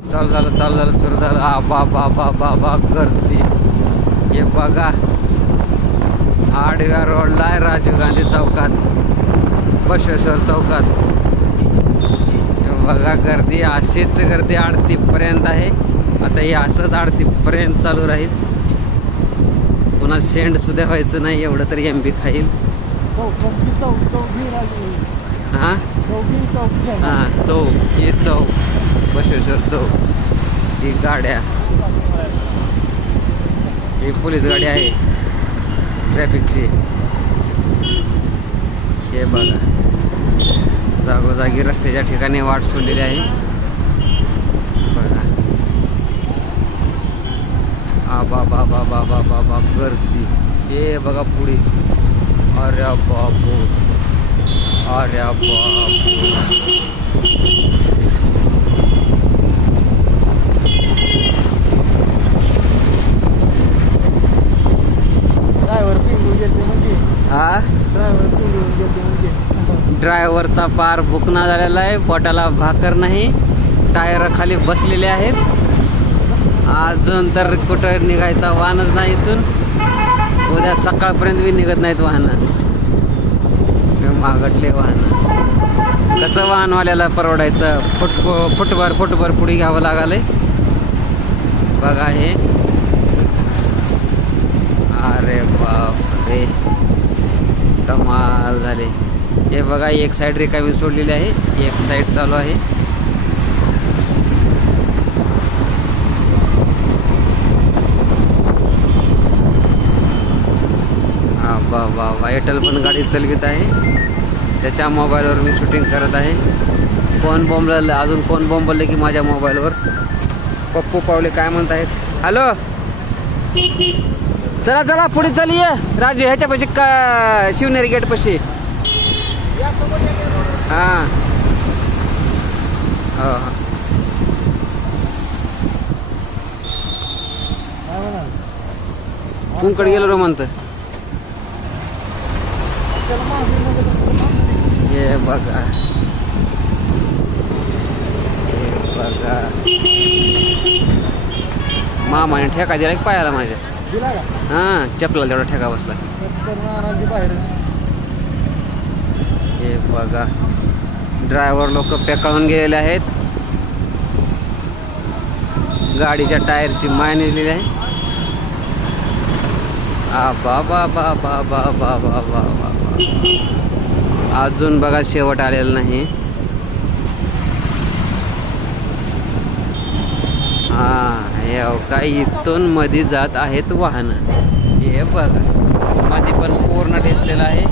चालू झालं सुरू झालं. बा गर्दी. हे बघा आडव्या रोडला आहे राजीव गांधी चौकात, बसवेश्वर चौकात. हे बघा गर्दी, अशीच गर्दी आरतीपर्यंत आहे. आता हे असंच आरतीपर्यंत चालू राहील. पुन्हा सेंड सुद्धा व्हायचं नाही, एवढं तरी MB खाईल. हा चौक बसवेश्वर चौक. ही गाड्या, ही पोलीस गाडी आहे ट्रॅफिकची. हे बघा जागोजागी रस्त्याच्या ठिकाणी वाट सोडलेली आहे. बघा बाबा गर्दी. हे बघा पुढे. अरे बापू, अरे बापू. ड्रायव्हरचा पार भुकना झालेला आहे, पोटाला भाकर नाही, टायर खाली बसलेले आहेत. अजून तर कुठं निघायचा वाहनच नाही इथून. उद्या सकाळपर्यंत बी निघत नाहीत वाहन. मागटले वाहन. कसं वाहनवाल्याला परवडायचं? फुटभर पुढे घ्यावं लागले. बघा हे, अरे बाप रे, कमाल झाले. हे बघा एक साईड रिकामी सोडलेली आहे, एक साईड चालू आहे. वा एअरटेल पण गाडी चालवित आहे. त्याच्या मोबाईलवर मी शूटिंग करत आहे. कोण बोंबलं, अजून कोण बोंबले की माझ्या मोबाईलवर. पप्पू पावले काय म्हणत आहेत? हॅलो, चला पुढे चालिये राजू, ह्याच्या पाशी का शिवनेरी गेट पाशी. हा कुंकड गेलो रो म्हणत. हे बघा, मामाने ठेका दिला पायाला माझ्या. हा चपला तेवढा ठेका बसला. हे बघा ड्रायव्हर लोक पेकाळून गेलेले आहेत. गाडीच्या टायरची माय निघलेली आहे. बाबा अजून बघा शेवट आलेला नाही. हे काही इथून मध्ये जात आहेत वाहन. हे बघा मध्ये पण पूर्ण ठेसलेलं आहे.